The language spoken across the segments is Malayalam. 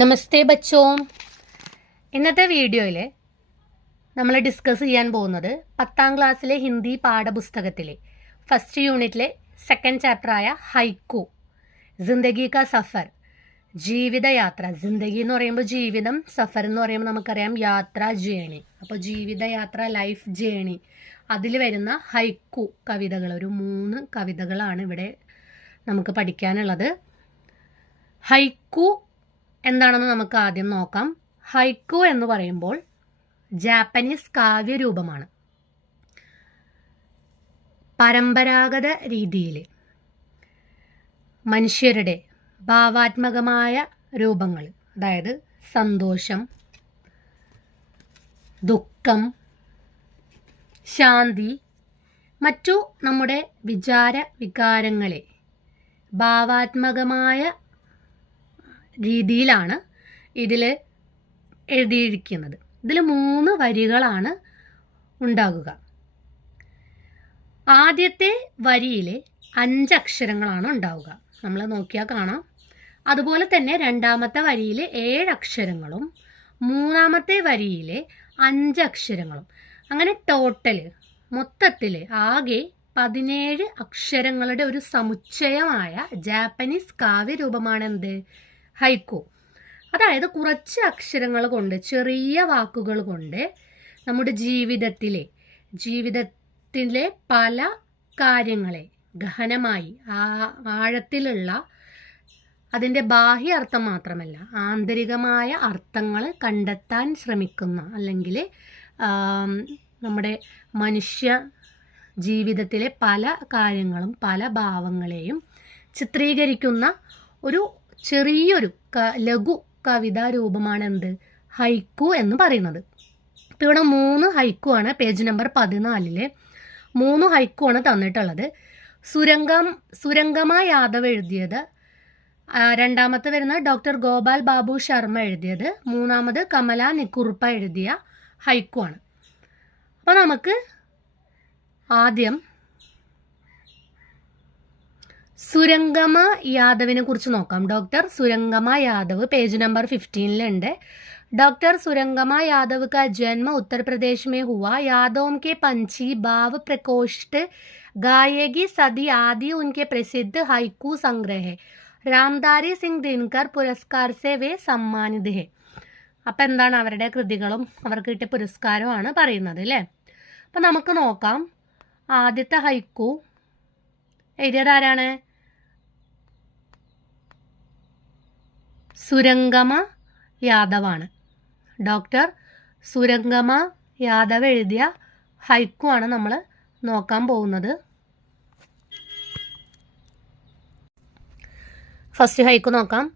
നമസ്തേ ബച്ചോ. ഇന്നത്തെ വീഡിയോയിൽ നമ്മൾ ഡിസ്കസ് ചെയ്യാൻ പോകുന്നത് പത്താം ക്ലാസ്സിലെ ഹിന്ദി പാഠപുസ്തകത്തിലെ ഫസ്റ്റ് യൂണിറ്റിലെ സെക്കൻഡ് ചാപ്റ്ററായ ഹൈക്കു ജിന്ദഗി കാ സഫർ ജീവിതയാത്ര. ജിന്ദഗി എന്ന് പറയുമ്പോൾ ജീവിതം സഫർ എന്ന് പറയുമ്പോൾ നമുക്കറിയാം യാത്ര ജേണി അപ്പോൾ ജീവിതയാത്ര ലൈഫ് ജേണി അതിൽ വരുന്ന ഹൈക്കു കവിതകൾ ഒരു മൂന്ന് കവിതകളാണ് ഇവിടെ നമുക്ക് പഠിക്കാനുള്ളത്. ഹൈക്കു എന്താണെന്ന് നമുക്ക് ആദ്യം നോക്കാം. ഹൈക്കു എന്ന് പറയുമ്പോൾ ജാപ്പനീസ് കാവ്യരൂപമാണ്. പരമ്പരാഗത രീതിയിൽ മനുഷ്യരുടെ ഭാവാത്മകമായ രൂപങ്ങൾ അതായത് സന്തോഷം ദുഃഖം ശാന്തി മറ്റു നമ്മുടെ വിചാര വികാരങ്ങളെ ഭാവാത്മകമായ രീതിയിലാണ് ഇതിൽ എഴുതിയിരിക്കുന്നത്. ഇതിൽ മൂന്ന് വരികളാണ് ഉണ്ടാകുക. ആദ്യത്തെ വരിയിലെ അഞ്ചക്ഷരങ്ങളാണ് ഉണ്ടാവുക. നമ്മൾ നോക്കിയാൽ കാണാം. അതുപോലെ തന്നെ രണ്ടാമത്തെ വരിയിലെ ഏഴ് അക്ഷരങ്ങളും മൂന്നാമത്തെ വരിയിലെ അഞ്ച് അക്ഷരങ്ങളും അങ്ങനെ ടോട്ടൽ മൊത്തത്തിൽ ആകെ പതിനേഴ് അക്ഷരങ്ങളുടെ ഒരു സമുച്ചയമായ ജാപ്പനീസ് കാവ്യരൂപമാണ് എന്ത് ഹൈക്കു. അതായത് കുറച്ച് അക്ഷരങ്ങൾ കൊണ്ട് ചെറിയ വാക്കുകൾ കൊണ്ട് നമ്മുടെ ജീവിതത്തിലെ ജീവിതത്തിലെ പല കാര്യങ്ങളെ ഗഹനമായി ആ ആഴത്തിലുള്ള അതിന്റെ ബാഹ്യ അർത്ഥം മാത്രമല്ല ആന്തരികമായ അർത്ഥങ്ങൾ കണ്ടെത്താൻ ശ്രമിക്കുന്ന അല്ലെങ്കിൽ നമ്മുടെ മനുഷ്യ ജീവിതത്തിലെ പല കാര്യങ്ങളും പല ഭാവങ്ങളെയും ചിത്രീകരിക്കുന്ന ഒരു ചെറിയൊരു ലഘു കവിതാ രൂപമാണ് എന്ത് ഹൈക്കു എന്ന് പറയുന്നത്. ഇപ്പം ഇവിടെ മൂന്ന് ഹൈക്കു ആണ് പേജ് നമ്പർ പതിനാലിൽ. മൂന്ന് ഹൈക്കു ആണ് തന്നിട്ടുള്ളത്. സുരംഗം സുരംഗമ യാദവ് എഴുതിയത്. രണ്ടാമത്തെ വരുന്ന ഡോക്ടർ ഗോപാൽ ബാബു ശർമ്മ എഴുതിയത്. മൂന്നാമത് കമല നിക്കുറുപ്പ എഴുതിയ ഹൈക്കു ആണ്. അപ്പോൾ നമുക്ക് ആദ്യം സുരംഗമ യാദവിനെ കുറിച്ച് നോക്കാം doctor Surangama Yadav page number 15 ഉണ്ട് डॉक्टर सुरंगमा यादव का जन्म उत्तर प्रदेश में हुआ यादवों के पंछी भाव प्रकोष्ठ गायेगी सदी आदि उनके प्रसिद्ध हाइकू संग्रह है രാംദാരി സിംഗ് ദിൻകർ പുരസ്കാർ സെ വേ സമ്മാനിത് ഹെ അപ്പം എന്താണ് അവരുടെ കൃതികളും അവർക്ക് കിട്ടിയ പുരസ്കാരമാണ് പറയുന്നത് അല്ലേ അപ്പം നമുക്ക് നോക്കാം ആദ്യത്തെ ഹൈക്കു എഴുതിയത് ആരാണ് സുരംഗമ യാദവാണ്. ഡോക്ടർ സുരംഗമ യാദവ് എഴുതിയ ഹൈക്കു ആണ് നമ്മൾ നോക്കാൻ പോകുന്നത്. ഫസ്റ്റ് ഹൈക്കു നോക്കാം.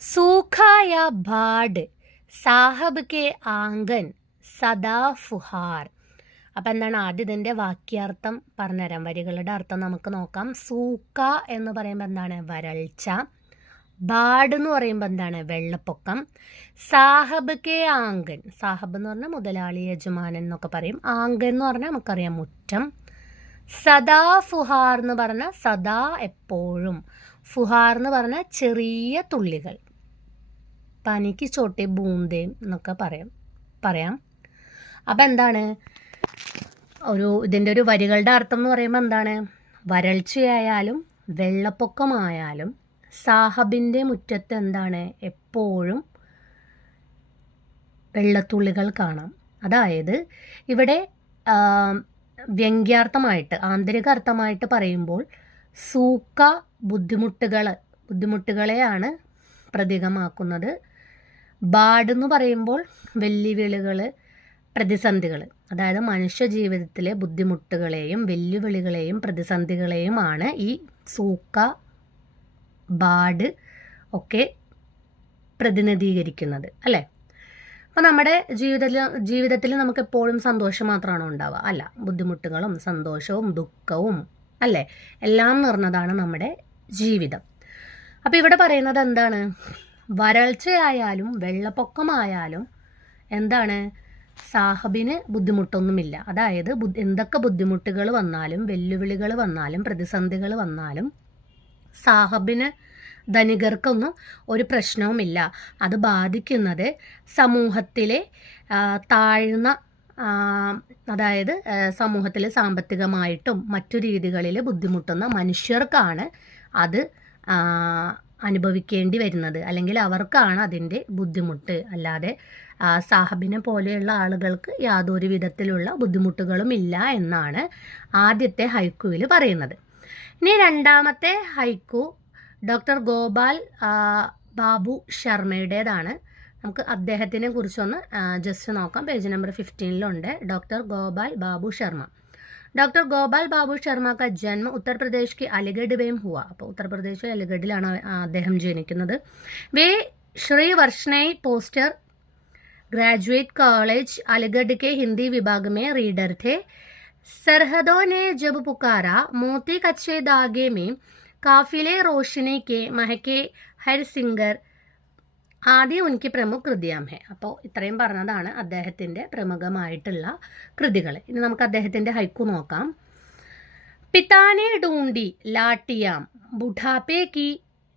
സൂഖായ ബാഡ് സാഹബ് കെ ആംഗൻ സദാ ഫുഹാർ. അപ്പം എന്താണ് ആദ്യം ഇതിന്റെ വാക്യാർത്ഥം പറഞ്ഞുതരാം. വരികളുടെ അർത്ഥം നമുക്ക് നോക്കാം. സൂക്ക എന്ന് പറയുമ്പോൾ എന്താണ്? വരൾച്ച. ബാഡ് എന്ന് പറയുമ്പോൾ എന്താണ്? വെള്ളപ്പൊക്കം. സാഹബ് കെ ആങ്കൻ സാഹബ് എന്ന് പറഞ്ഞാൽ മുതലാളി യജമാനൻ എന്നൊക്കെ പറയും. ആങ്കൻ എന്ന് പറഞ്ഞാൽ നമുക്കറിയാം മുറ്റം. സദാ ഫുഹാർ എന്ന് പറഞ്ഞാൽ സദാ എപ്പോഴും. ഫുഹാർ എന്ന് പറഞ്ഞാൽ ചെറിയ തുള്ളികൾ. പനിക്ക് ചോട്ടെ ബൂന്തേം എന്നൊക്കെ പറയാം. പറയാം. അപ്പം എന്താണ്? ഒരു ഇതിന്റെ ഒരു വരികളുടെ അർത്ഥം എന്ന് പറയുമ്പോൾ എന്താണ്? വരൾച്ചയായാലും വെള്ളപ്പൊക്കമായാലും സാഹബിന്റെ മുറ്റത്ത് എന്താണ് എപ്പോഴും വെള്ളത്തുള്ളികൾ കാണാം. അതായത് ഇവിടെ വ്യംഗ്യാർത്ഥമായിട്ട് ആന്തരിക അർത്ഥമായിട്ട് പറയുമ്പോൾ സൂക്ക ബുദ്ധിമുട്ടുകൾ ബുദ്ധിമുട്ടുകളെയാണ് പ്രതീകമാക്കുന്നത്. ബാഡ് എന്ന് പറയുമ്പോൾ വെല്ലുവിളികൾ പ്രതിസന്ധികൾ. അതായത് മനുഷ്യ ജീവിതത്തിലെ ബുദ്ധിമുട്ടുകളെയും വെല്ലുവിളികളെയും പ്രതിസന്ധികളെയുമാണ് ഈ സൂക്ക ബാഡ് ഒക്കെ പ്രതിനിധീകരിക്കുന്നത് അല്ലേ? അപ്പോൾ നമ്മുടെ ജീവിതത്തിൽ ജീവിതത്തിൽ നമുക്ക് എപ്പോഴും സന്തോഷം മാത്രമാണ് ഉണ്ടാവുക? അല്ല ബുദ്ധിമുട്ടുകളും സന്തോഷവും ദുഃഖവും അല്ലേ? എല്ലാം നിറഞ്ഞതാണ് നമ്മുടെ ജീവിതം. അപ്പോൾ ഇവിടെ പറയുന്നത് എന്താണ്? വരൾച്ചയായാലും വെള്ളപ്പൊക്കമായാലും എന്താണ്? സാഹബിന് ബുദ്ധിമുട്ടൊന്നുമില്ല. അതായത് എന്തൊക്കെ ബുദ്ധിമുട്ടുകൾ വന്നാലും വെല്ലുവിളികൾ വന്നാലും പ്രതിസന്ധികൾ വന്നാലും സാഹബിന് ധനികർക്കൊന്നും ഒരു പ്രശ്നവുമില്ല. അത് ബാധിക്കുന്നത് സമൂഹത്തിലെ താഴ്ന്ന അതായത് സമൂഹത്തിൽ സാമ്പത്തികമായിട്ടും മറ്റു രീതികളിൽ ബുദ്ധിമുട്ടുന്ന മനുഷ്യർക്കാണ് അത് അനുഭവിക്കേണ്ടി വരുന്നത്. അല്ലെങ്കിൽ അവർക്കാണ് അതിന്റെ ബുദ്ധിമുട്ട്. അല്ലാതെ സാഹബിനെ പോലെയുള്ള ആളുകൾക്ക് യാതൊരു വിധത്തിലുള്ള ബുദ്ധിമുട്ടുകളും ഇല്ല എന്നാണ് ആദ്യത്തെ ഹൈക്കുവിൽ പറയുന്നത്. ഇനി രണ്ടാമത്തെ ഹൈക്കു ഡോക്ടർ ഗോപാൽ ആ, ബാബു ശർമ്മയുടേതാണ് നമുക്ക് അദ്ദേഹത്തിനെ കുറിച്ചൊന്ന് ജസ്റ്റ് നോക്കാം പേജ് നമ്പർ ഫിഫ്റ്റീനിലുണ്ട് ഡോക്ടർ ഗോപാൽ ബാബു ശർമ്മ ഡോക്ടർ ഗോപാൽ ബാബു ശർമ്മ का जन्म उत्तर प्रदेश के अलीगढ़ में हुआ അപ്പോൾ ഉത്തർപ്രദേശിലെ അലിഗഡിലാണ് ആ, അദ്ദേഹം ജനിക്കുന്നത് വേ Shri Varshney post graduate college Aligarh के हिंदी विभाग में रीडर थे सरहदों ने जब पुकारा मोती कच्चे धागे में काफिले रोशनी के महके हर सिंगर ആദ്യം ഉനിക്ക് പ്രമുഖ കൃതിയാം ഹെ അപ്പോൾ ഇത്രയും പറഞ്ഞതാണ് അദ്ദേഹത്തിൻ്റെ പ്രമുഖമായിട്ടുള്ള കൃതികൾ ഇനി നമുക്ക് അദ്ദേഹത്തിൻ്റെ ഹൈക്കു നോക്കാം പിതാനെ ഡൂണ്ടി ലാട്ടിയാം ബുഢാപ്പേ കി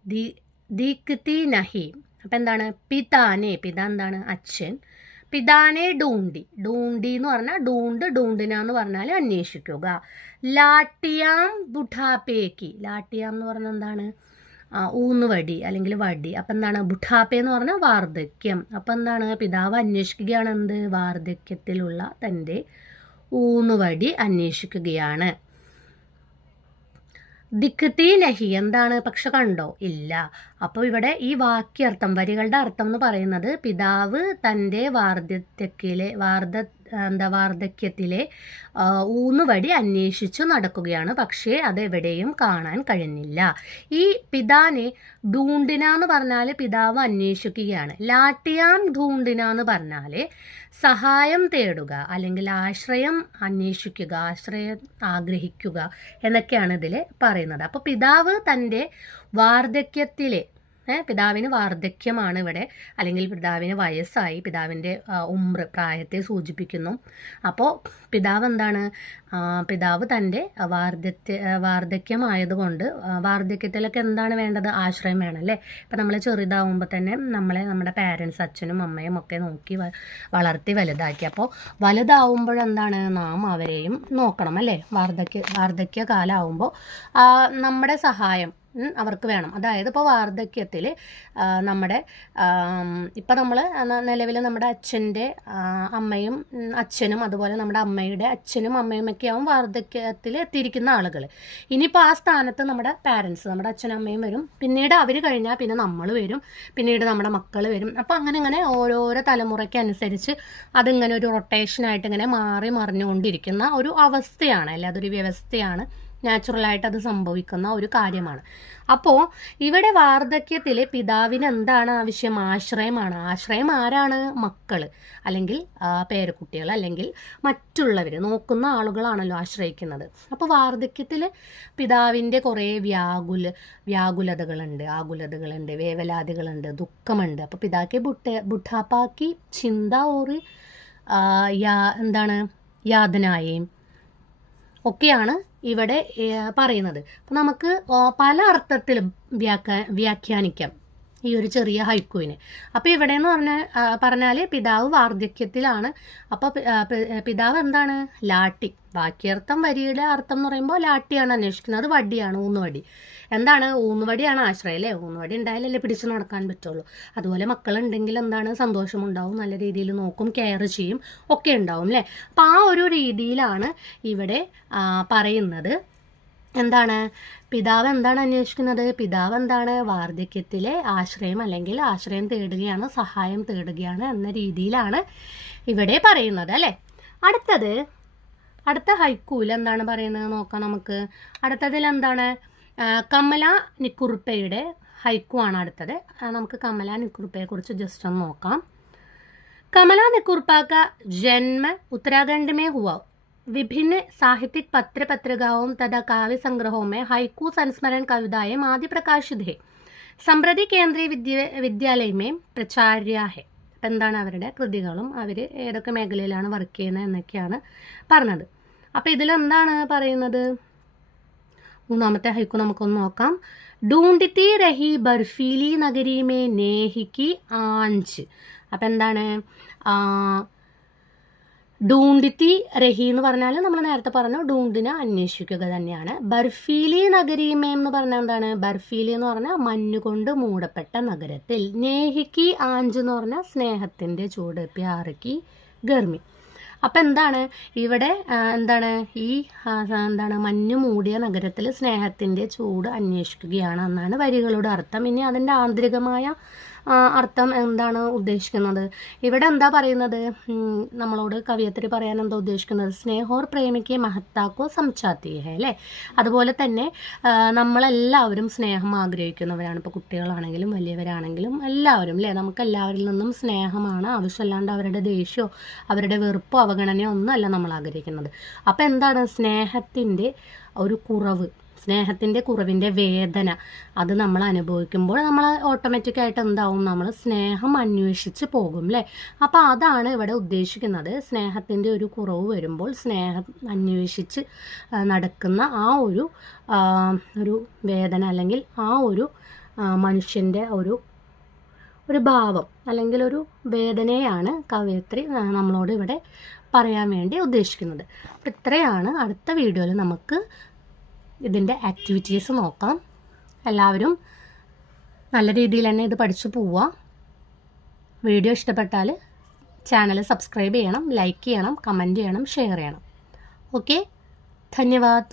ദി ദീക്തി നഹി അപ്പം എന്താണ് പിതാനെ പിത എന്താണ് അച്ഛൻ പിതാനെ ഡൂണ്ടി. ഡൂണ്ടി എന്ന് പറഞ്ഞാൽ ഡൂണ്ട് ഡൂണ്ടിന എന്ന് പറഞ്ഞാൽ അന്വേഷിക്കുക. ലാട്ടിയാം ബുഠാപ്പേക്ക് ലാട്ടിയാം എന്ന് പറഞ്ഞാൽ എന്താണ്? ഊന്ന് വടി അല്ലെങ്കിൽ വടി. അപ്പം എന്താണ്? ബുഢാപ്പ എന്ന് പറഞ്ഞാൽ വാർദ്ധക്യം. അപ്പം എന്താണ്? പിതാവ് അന്വേഷിക്കുകയാണ് എന്ത്? വാർദ്ധക്യത്തിലുള്ള തന്റെ ഊന്നുവടി അന്വേഷിക്കുകയാണ്. ദിക്തി ലഹി എന്താണ്? പക്ഷെ കണ്ടോ? ഇല്ല. അപ്പോൾ ഇവിടെ ഈ വാക്യർത്ഥം വരികളുടെ അർത്ഥം എന്ന് പറയുന്നത് പിതാവ് തന്റെ വാർദ്ധക്യത്തിലെ വാർദ്ധ എന്താ വാർദ്ധക്യത്തിലെ ഊന്നുവടി അന്വേഷിച്ചു നടക്കുകയാണ്. പക്ഷേ അതെവിടെയും കാണാൻ കഴിഞ്ഞില്ല. ഈ പിതാനെ ഡൂണ്ടിന എന്ന് പറഞ്ഞാൽ പിതാവ് അന്വേഷിക്കുകയാണ്. ലാട്ടിയാം ഡൂണ്ടിന എന്ന് പറഞ്ഞാൽ സഹായം തേടുക അല്ലെങ്കിൽ ആശ്രയം അന്വേഷിക്കുക ആശ്രയം ആഗ്രഹിക്കുക എന്നൊക്കെയാണ് ഇതിൽ പറയുന്നത്. അപ്പോൾ പിതാവ് തന്റെ വാർദ്ധക്യത്തിലെ പിതാവിന് വാർദ്ധക്യമാണ് ഇവിടെ. അല്ലെങ്കിൽ പിതാവിന് വയസ്സായി. പിതാവിന്റെ ഉമ്ര പ്രായത്തെ സൂചിപ്പിക്കുന്നു. അപ്പോൾ പിതാവ് എന്താണ്? പിതാവ് തന്റെ വാർദ്ധക്യ വാർദ്ധക്യമായതുകൊണ്ട് വാർദ്ധക്യത്തിലൊക്കെ എന്താണ് വേണ്ടത്? ആശ്രയം വേണം അല്ലേ? ഇപ്പം നമ്മൾ ചെറുതാവുമ്പോൾ തന്നെ നമ്മളെ നമ്മുടെ പാരൻസ് അച്ഛനും അമ്മയും ഒക്കെ നോക്കി വളർത്തി വലുതാക്കി. അപ്പോൾ വലുതാവുമ്പോഴെന്താണ് നാം അവരെയും നോക്കണം അല്ലേ? വാർദ്ധക്യ വാർദ്ധക്യ കാലമാകുമ്പോൾ നമ്മുടെ സഹായം അവർക്ക് വേണം. അതായത് ഇപ്പോൾ വാർദ്ധക്യത്തിൽ നമ്മുടെ ഇപ്പം നമ്മൾ നിലവിൽ നമ്മുടെ അച്ഛന്റെ അമ്മയും അച്ഛനും അതുപോലെ നമ്മുടെ അമ്മയുടെ അച്ഛനും അമ്മയും ഒക്കെ ആവും വാർദ്ധക്യത്തിൽ എത്തിയിരിക്കുന്ന ആളുകൾ ഇനിയിപ്പോൾ ആ സ്ഥാനത്ത് നമ്മുടെ പാരൻസ് നമ്മുടെ അച്ഛനും അമ്മയും വരും. പിന്നീട് അവർ കഴിഞ്ഞാൽ പിന്നെ നമ്മൾ വരും. പിന്നീട് നമ്മുടെ മക്കൾ വരും. അപ്പോൾ അങ്ങനെ ഇങ്ങനെ ഓരോരോ തലമുറയ്ക്ക് അനുസരിച്ച് അതിങ്ങനെ ഒരു റൊട്ടേഷനായിട്ട് ഇങ്ങനെ മാറി മറിഞ്ഞുകൊണ്ടിരിക്കുന്ന ഒരു അവസ്ഥയാണ് അല്ലെ അതൊരു വ്യവസ്ഥയാണ് നാച്ചുറലായിട്ട് അത് സംഭവിക്കുന്ന ഒരു കാര്യമാണ്. അപ്പോൾ ഇവിടെ വാർദ്ധക്യത്തിൽ പിതാവിന് എന്താണ് ആവശ്യം ആശ്രയമാണ്. ആശ്രയം ആരാണ്? മക്കൾ അല്ലെങ്കിൽ പേരക്കുട്ടികൾ അല്ലെങ്കിൽ മറ്റുള്ളവർ നോക്കുന്ന ആളുകളാണല്ലോ ആശ്രയിക്കുന്നത്. അപ്പോൾ വാർദ്ധക്യത്തിൽ പിതാവിന്റെ കുറേ വ്യാകുല വ്യാകുലതകളുണ്ട്. ആകുലതകളുണ്ട് വേവലാതികളുണ്ട് ദുഃഖമുണ്ട്. അപ്പോൾ പിതാക്കെ ബുട്ട ബുട്ടാപ്പാക്കി ചിന്ത യാ എന്താണ്? യാതനായേയും ഒക്കെയാണ് ഇവിടെ പറയുന്നത്. അപ്പം നമുക്ക് പല അർത്ഥത്തിലും വ്യാഖ്യാ വ്യാഖ്യാനിക്കാം ഈ ഒരു ചെറിയ ഹൈക്കുവിനെ. അപ്പോൾ ഇവിടെ എന്ന് പറഞ്ഞ പറഞ്ഞാൽ പിതാവ് വാർദ്ധക്യത്തിലാണ്. അപ്പോൾ പിതാവ് എന്താണ്? ലാട്ടി. ബാക്കിയർത്ഥം വരിയുടെ അർത്ഥം എന്ന് പറയുമ്പോൾ ലാട്ടിയാണ് അന്വേഷിക്കുന്നത്. വടിയാണ് ഊന്നുവടി എന്താണ്? ഊന്നുവടിയാണ് ആശ്രയം അല്ലേ? ഊന്നുവടി ഉണ്ടായാലല്ലേ പിടിച്ചു നടക്കാൻ പറ്റുള്ളൂ. അതുപോലെ മക്കളുണ്ടെങ്കിൽ എന്താണ്? സന്തോഷമുണ്ടാവും. നല്ല രീതിയിൽ നോക്കും കെയർ ചെയ്യും ഒക്കെ ഉണ്ടാവും അല്ലേ? അപ്പം ആ ഒരു രീതിയിലാണ് ഇവിടെ പറയുന്നത്. എന്താണ്? പിതാവ് എന്താണ് അന്വേഷിക്കുന്നത്? പിതാവ് എന്താണ്? വാർദ്ധക്യത്തിലെ ആശ്രയം അല്ലെങ്കിൽ ആശ്രയം തേടുകയാണ് സഹായം തേടുകയാണ് എന്ന രീതിയിലാണ് ഇവിടെ പറയുന്നത് അല്ലേ? അടുത്തത് അടുത്ത ഹൈക്കൂൽ എന്താണ് പറയുന്നത്? നോക്കാം നമുക്ക്. അടുത്തതിൽ എന്താണ്? കമല നിക്കുറുപ്പയുടെ ഹൈക്കു ആണ് അടുത്തത് ആ, നമുക്ക് കമല നിക്കുറുപ്പയെ കുറിച്ച് ജസ്റ്റ് ഒന്ന് നോക്കാം कमला निकुरपा का जन्म उत्तराखंड में हुआ विभिन्न साहित्यिक पत्र पत्रिकाओं तथा काव्य संग्रहों में हाइकू संस्मरण कविताएं आदि प्रकाशित है സമ്പ്രതി കേന്ദ്രീയ വിദ്യ വിദ്യാലയമേ പ്രചാര്യ ഹെ അപ്പം എന്താണ് അവരുടെ കൃതികളും അവർ ഏതൊക്കെ മേഖലയിലാണ് വർക്ക് ചെയ്യുന്നത് എന്നൊക്കെയാണ് പറഞ്ഞത് അപ്പോൾ ഇതിലെന്താണ് പറയുന്നത് മൂന്നാമത്തെ ഹൈക്കു നമുക്കൊന്ന് നോക്കാം. ഡൂണ്ടിത്തി രഹി ബർഫീലി നഗരി മേ നേഹിക്ക് ആഞ്ച്. അപ്പം എന്താണ്? ഡൂണ്ടിത്തി രഹി എന്ന് പറഞ്ഞാൽ നമ്മൾ നേരത്തെ പറഞ്ഞു ഡൂണ്ടിനെ അന്വേഷിക്കുക തന്നെയാണ്. ബർഫീലി നഗരീമേ എന്ന് പറഞ്ഞാൽ എന്താണ്? ബർഫീലി എന്ന് പറഞ്ഞാൽ മഞ്ഞുകൊണ്ട് മൂടപ്പെട്ട നഗരത്തിൽ. നേഹിക്ക് ആഞ്ച് എന്ന് പറഞ്ഞാൽ സ്നേഹത്തിന്റെ ചൂട് പ്യാറയ്ക്ക് ഗർമി അപ്പം എന്താണ്? ഇവിടെ എന്താണ്? ഈ എന്താണ്? മഞ്ഞു മൂടിയ നഗരത്തിൽ സ്നേഹത്തിന്റെ ചൂട് അന്വേഷിക്കുകയാണ് എന്നാണ് വരികളുടെ അർത്ഥം. ഇനി അതിന്റെ ആന്തരികമായ അർത്ഥം എന്താണ് ഉദ്ദേശിക്കുന്നത്? ഇവിടെ എന്താ പറയുന്നത്? നമ്മളോട് കവിയത്രി പറയാൻ എന്താ ഉദ്ദേശിക്കുന്നത്? സ്നേഹോർ പ്രേമിക്ക് മഹത്താക്കോ സംചാത്തിയേ അല്ലേ? അതുപോലെ തന്നെ നമ്മളെല്ലാവരും സ്നേഹം ആഗ്രഹിക്കുന്നവരാണ്. ഇപ്പോൾ കുട്ടികളാണെങ്കിലും വലിയവരാണെങ്കിലും എല്ലാവരും അല്ലേ? നമുക്ക് എല്ലാവരിൽ നിന്നും സ്നേഹമാണ്. ആവശ്യമില്ലാണ്ട് അവരുടെ ദേഷ്യമോ അവരുടെ വെറുപ്പോ അവഗണനയോ ഒന്നുമല്ല നമ്മൾ ആഗ്രഹിക്കുന്നത്. അപ്പോൾ എന്താണ് സ്നേഹത്തിന്റെ ഒരു കുറവ്? സ്നേഹത്തിന്റെ കുറവിന്റെ വേദന. അത് നമ്മൾ അനുഭവിക്കുമ്പോൾ നമ്മൾ ഓട്ടോമാറ്റിക്കായിട്ട് എന്താവും? നമ്മൾ സ്നേഹം അന്വേഷിച്ച് പോകും അല്ലേ അപ്പോൾ അതാണ് ഇവിടെ ഉദ്ദേശിക്കുന്നത്. സ്നേഹത്തിന്റെ ഒരു കുറവ് വരുമ്പോൾ സ്നേഹം അന്വേഷിച്ച് നടക്കുന്ന ആ ഒരു ഒരു വേദന അല്ലെങ്കിൽ ആ ഒരു മനുഷ്യന്റെ ഒരു ഒരു ഭാവം അല്ലെങ്കിൽ ഒരു വേദനയാണ് കവയത്രി നമ്മളോട് ഇവിടെ പറയാൻ വേണ്ടി ഉദ്ദേശിക്കുന്നത്. അപ്പോൾ ഇത്രയാണ് അടുത്ത വീഡിയോയിൽ നമുക്ക് ഇതിന്റെ ആക്ടിവിറ്റീസ് നോക്കാം. എല്ലാവരും നല്ല രീതിയിൽ തന്നെ ഇത് പഠിച്ചു പോവുക. വീഡിയോ ഇഷ്ടപ്പെട്ടാൽ ചാനൽ സബ്സ്ക്രൈബ് ചെയ്യണം ലൈക്ക് ചെയ്യണം കമന്റ് ചെയ്യണം ഷെയർ ചെയ്യണം. ഓക്കെ ധന്യവാദ്.